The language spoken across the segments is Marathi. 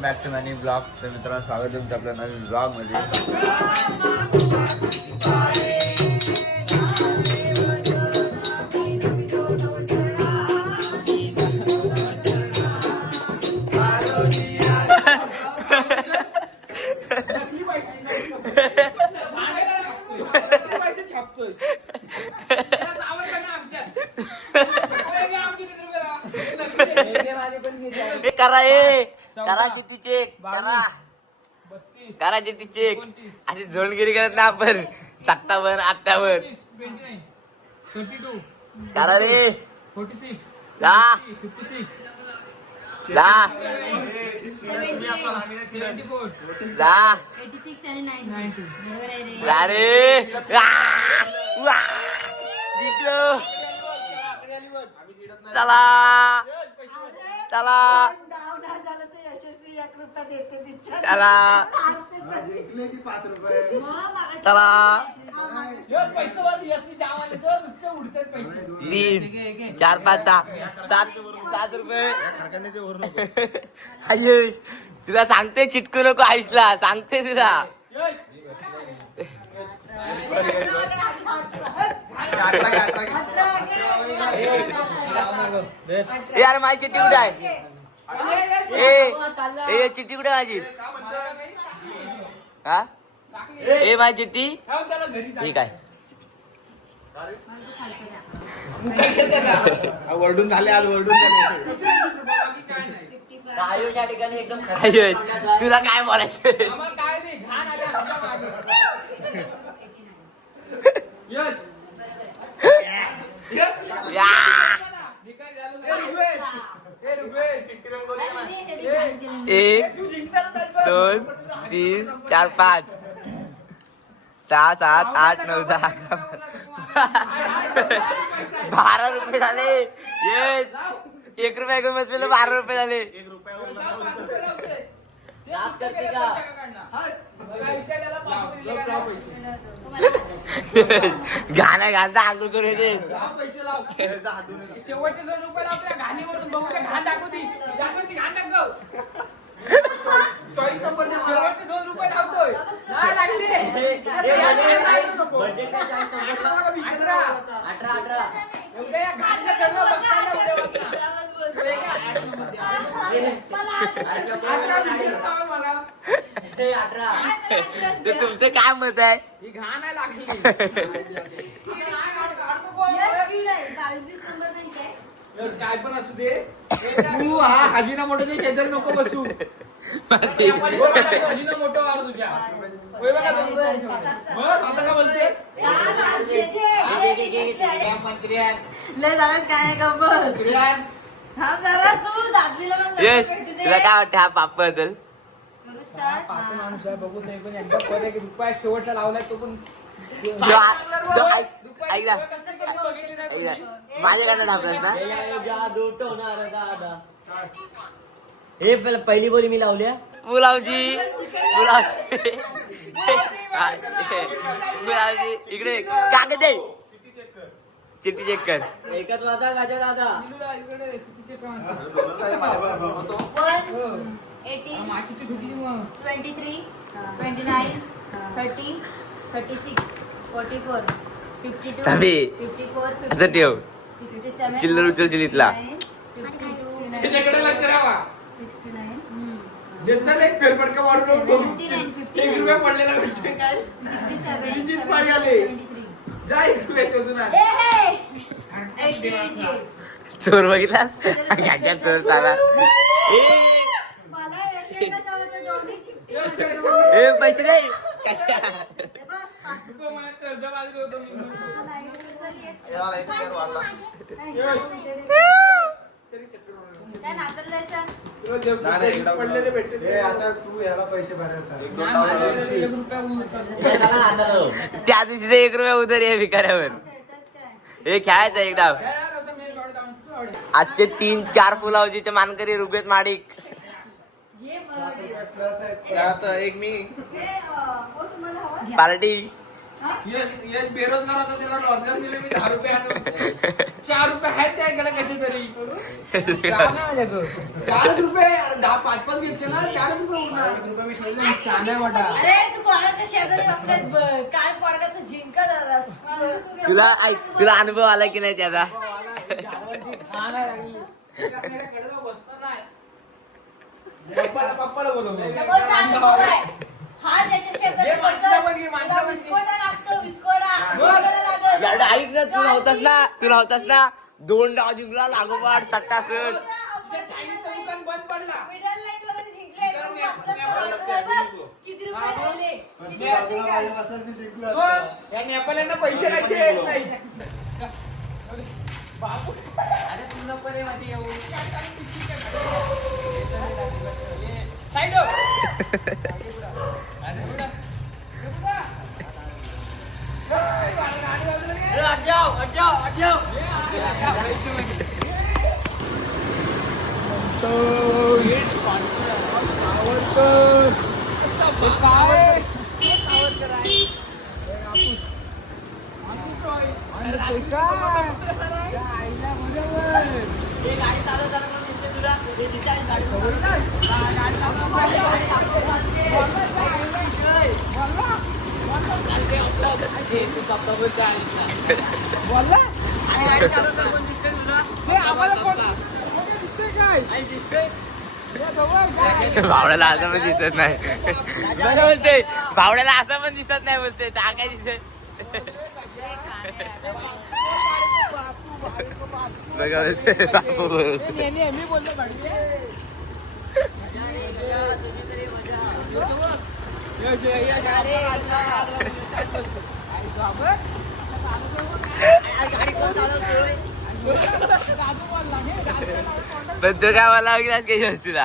Welcome back to many blog. तर मित्रांनो स्वागत आहे तुमचं आपल्या नवीन ब्लॉग मध्ये. करा चिठ्ठी चेक करा चिठ्ठी चेक. अशी झोलगिरी करत ना आपण 57 58 करा रे 46 10 10 10 रे जिंकलो. चला चला चला चला 3 4 5 6 7 रुपये. आयुष तुला सांगते चिटकू नको. आयुषला सांगते तुला. यार माझी चिठ्ठी कुठे आहे? ए चिठ्ठी कुठे माझी? हा ए माझी चिठ्ठी ठीक आहे. वरडून झाले आज वरडून झाले. आयुष या ठिकाणी एकदम आयुष तुला काय बोलायचं? या 1 2 3 4 5 6 7 8 9 10 12 रुपये झाले. 1 रुपया घेऊन बसलेलं 12 रुपये झाले. गाणं घालता आंघोळ करू येते. शेवटचे 2 रुपये आपल्या घाणीवरून बघू घाण टाकू ती घाण टाकतो. शेवटचे 2 रुपये लावतोय. नाही लागले 18 एवढ्या घाणीला सगळं बघताना उद्या बसणार. ते तुमचं काय मत आहे? ही घाण आहे लागली. काय पण असू दे तू हा हाजीना मोठ्याच्या शेजारी नको बसू. हजीनं मोठं वाढ तुझ्या होय बघा दोन रुपये. मग आता का बोलते यश तुला काय वाटतं हा पाप बद्दल? पापी माणूस आहे बघू नाही पण एकदा परत 1 रुपया शेवटचा लावलाय तो पण माझ्याकडनं ढापलात ना. हे पहिली बोली मी लावल्या. गुलाबजी गुलाबजी गुलाबजी इकडे कागद दे. चिठ्ठी चेक कर. एकच वाजा गाजा दादा. 23, 29, 30, 36, 44, 52, थांबे 54, असं ठेव. 67, चिल्लर उचलशील इथला. 69, त्याच्याकडे लक्ष राहा. 69, जनताला एक फेरफटका मारून बघू. 79, 1 रुपया पडलेला भेटतोय काय? 67, किती पाय आले? 73. जा 1 रुपया शोधून आण. 88. चोर बघितला घाट्यात चोर चाला. मला एकदा जावं तर दोन्ही चिठ्ठी ए पैसे दे. कर्ज बाजरी होतो मी. काय नाचायला जायचं? पडलेले भेटते. आता तू याला पैसे भरायचा. 1 रुपया उरतात. त्या दिवशी ते 1 रुपया उदर आहे भिकाऱ्यावर. हे खेळायचं एकदा. असं मेन गाडी जाऊन तू आवडेल. आजचे 3-4 फुलावजीचे मानकरी रुपेत माडिक. आता एक मी तुम्हाला हवं? पार्टी यश बेरोजगार होता त्याला रोजगार दिले मी 10 रुपये आणून 4 रुपये आहेत त्याकडे कसे तरी काय नाही माझ्याकडं. 4 रुपये 10-5 घेतले ना 4 रुपये उरणार. 5 रुपये मी ठेवले मी कांदा मोठा. अरे तू कोणाच्या शेजारी बसलाय काय पोरगा तू जिंकत होतास. तुला अनुभव आला की नाही त्याचा झाडावरची खाण आहे लागली. आपल्याकडे जाऊन बसणार नाही. पप्पाला बोलवलं. समोरचा अनुभव आहे. हा त्याच्या शेजारी जे माणसाला पण घे, बसला. माणसाला तुला पण घे. विस्कोटा लागतो विस्कोटा. बोलायला लागल. एवढं ऐक ना तू नव्हतास ना 2 डाव जिंकला लागोपाठ सट्टा सर दुकान बंद पडला. मिडल लाईन वगैरे जिंकले. एकदम बसलास तर बरोबर. किती रुपये राहिले? हो, या नेपाल्यांना पैसे नाही देत नाही. अरे तू नको रे मध्ये येऊ. साईड हो. अरे पुढं. भावड्याला असं पण दिसत नाही बरं बोलते भावड्याला असं पण दिसत नाही बोलते त्या काय दिसत बघा बोलते बापू बोलते मी बोलतो भाडे. पण तो काय मला वगैरे काही असतील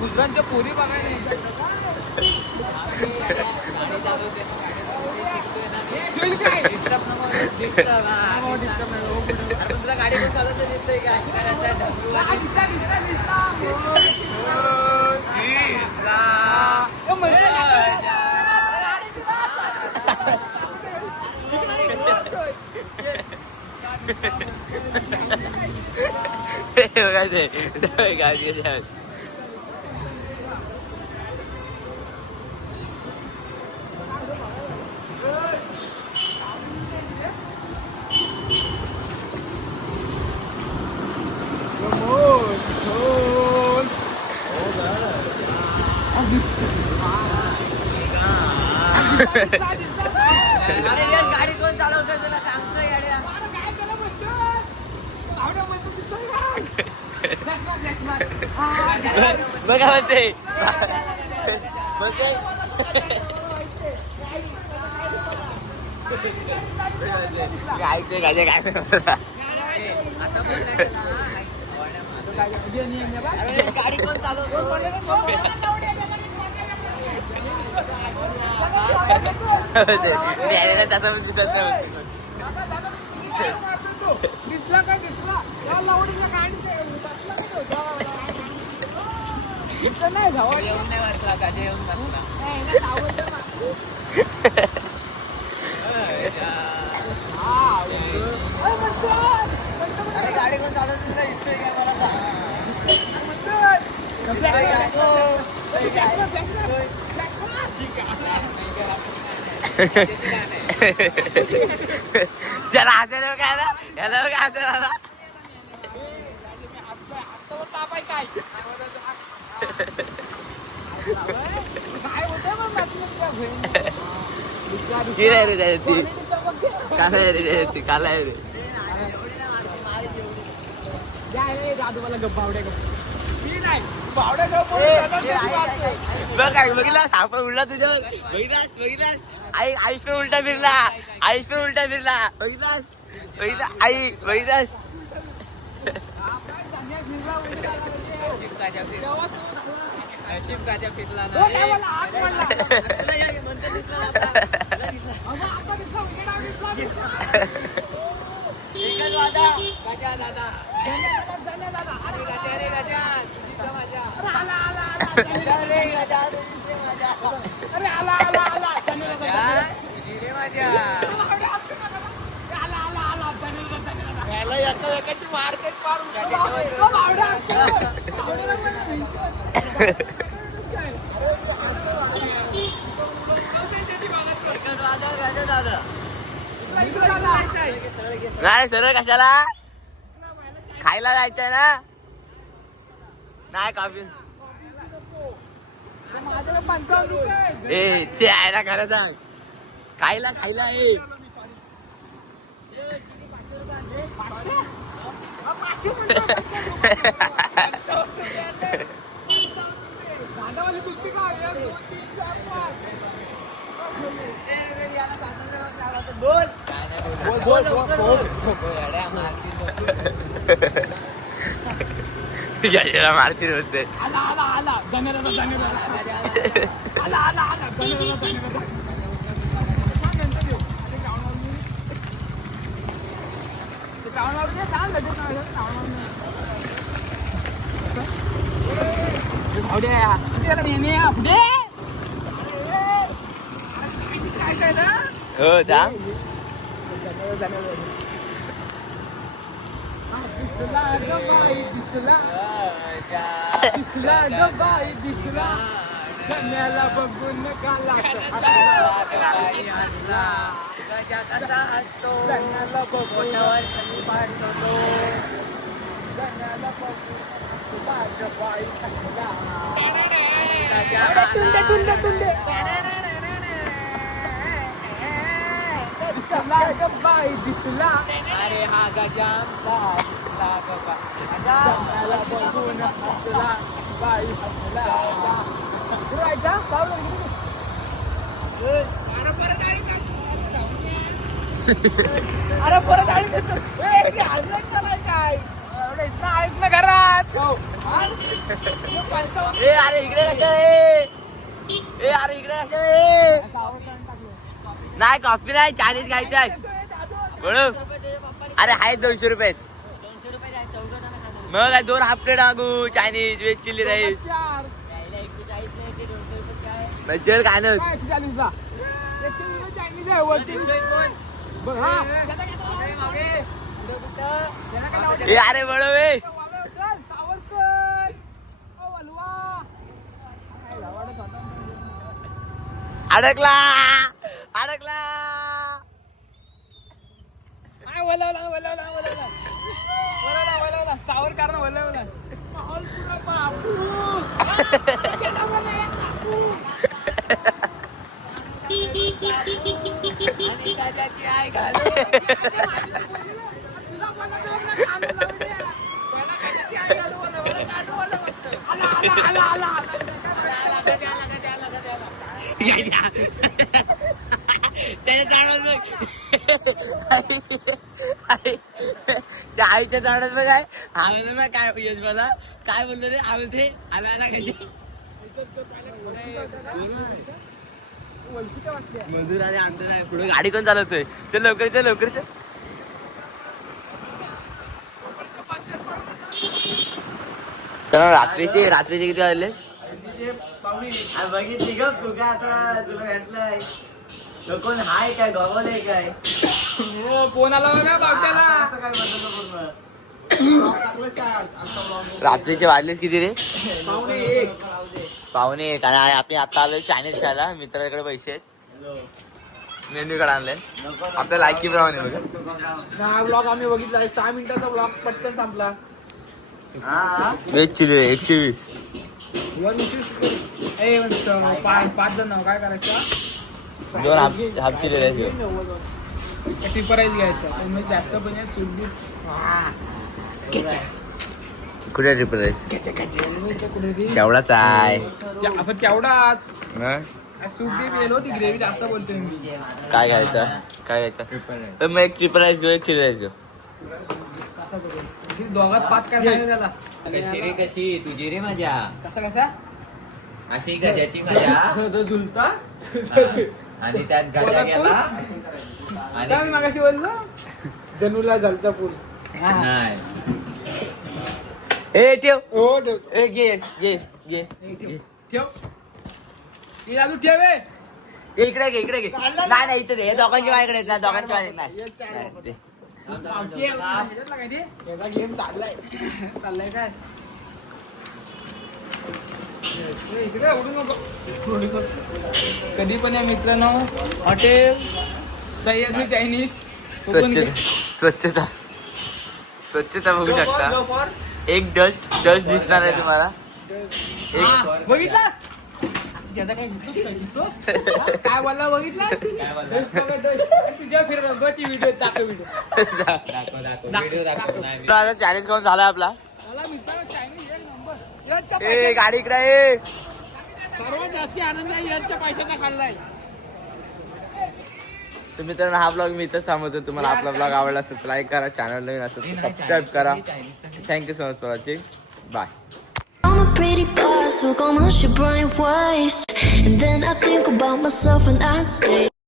गुजरातच्या पोरी बघायला गाडी पण चालत दिसतोय काय अरे यश गाडी कोण चालवतोय तुला सांगतोय गाड्या बघा म्हणते काय ते काय काय गाडी कोण चालवतोय त्याचा पण दिसत नाही दिसला काय दिसला या लावणीला काय नाही जावं येऊन नाही वाचला गाडी येऊन अरे गाडी कोण चालवतोय तुला दिसतोय का मला त्याला हसायला काय आला याला काय हसायला आला ती नाही रे त्याची काला रे त्याची काला रे मला गप्पावड्या मी नाही भावड्या गाव बघ काय बघितलास आपण उडला तुझ्यावर बघितलास आईस पण उलटा फिरला बघितलास आई बघितलास शिवकाच्या पितला दादा नाही सरळ कशाला खायला जायचंय ना नाही कॉफी ए ते आहे ना खरंच खायला खायला ए मारती होते हो जा दिसला ग बाई दिसला गण्याला बघून काला गण्याला बघून पाडतो गण्याला बघून बाई टुंडे टुंडे टुंडे दिसला ग बाई दिसला अरे हा गजामला दिसला ग बाई गण्याला बघून हसला बाई हसला राहायचा पावलं अरे परत आणि काय ऐक ना घरात ए अरे इकडे कशा ए अरे इकडे कशा नाही कॉफी नाही चायनीज खायचं आहे बरोबर अरे आहे 200 रुपये मग काय 2 हाफ प्लेट मागू चायनीज व्हेज चिल्ली राईस चल काय ना अरे बळो वे अडकला अडकला सावर कारण वलवला त्या आईच्या झाडात बघ काय आम्ही ना काय यश मला काय बोलतो रे आम्ही ते आला आला कशी मजूर आले आमचं नाही पुढे गाडी कोण चालवतोय चल लवकर चल तर रात्रीचे किती वाजले बघितली ग फुगा आता तुला भेटलंय तो कोण हाय काय गवलंय काय फोन आला बघा बावट्याला असं काय बदललं पूर्ण रात्रीचे वाजले किती रे 1:15 1:15 आणि आपण आता आलोय चायनीज खायला मित्राकडे पैसे आहेत मेन्यू कडे आणले आपल्या लायकी प्रमाणे बघा हा ब्लॉग आम्ही बघितला 6 मिनिटाचा ब्लॉग पटकन संपला व्हेज चिली 120 पाच जण काय करायचं 2 हाफ चिली राईस टिपराईज घ्यायचं पण मग जास्त पण सूट बी कुठे ट्रिपल राईस कुठे केवढाच आहे आपण केवढाच हं? सूट बी गेलो ती ग्रेव्ही जास्त बोलतोय मी काय घ्यायचं मग एक ट्रिपल राईस घेऊ एक चिली राईस घेऊ दोघात 5 काय सांगितलं त्याला कशी रे कशी तुझी रे मजा कसा अशी गजाची मजा झुलता आणि त्यात गजा गेला काय मी मागाशी बोललो जनूला झालता पूल नाही ए ठेव हो ठेव. ए घे ठेव ती चालू ठेव इकडे घे नाही इथे दे हे दोघांच्या माझ्याकडे आहेत ना दोघांच्या माझ्याकडे नाही ते पावती आहे. ह्याच्यातला काय ते? याचा गेम चाललाय. चाललंय काय ए, इकडे उडू नको. कधी पण या मित्रांनो हॉटेल सह्याद्री चायनीज ओपन स्वच्छता स्वच्छता बघू शकता. एक डस्ट दिसणार आहे तुम्हाला. एक बघितला त्याचा काय घेतोस काय बोलला बघितला तुझ्या फिरव व्हिडिओ दाखव आता चॅलेंज करून झाला आपला. मला मित्रांनो चायनीज एक नंबर. ए गाडी इकडे ये. सर्वात जास्त आनंद यांच्या पैशाचा खाल्लाय. तर मित्रांनो हा ब्लॉग मी इथंच थांबवतो. तुम्हाला आपला ब्लॉग आवडला असेल तर लाईक करा, चॅनल नवीन असेल तर सबस्क्राईब करा. Thank you so much for watching. Bye. I'm a pretty boss, look almost your brain waste. And then I think about myself and I stay.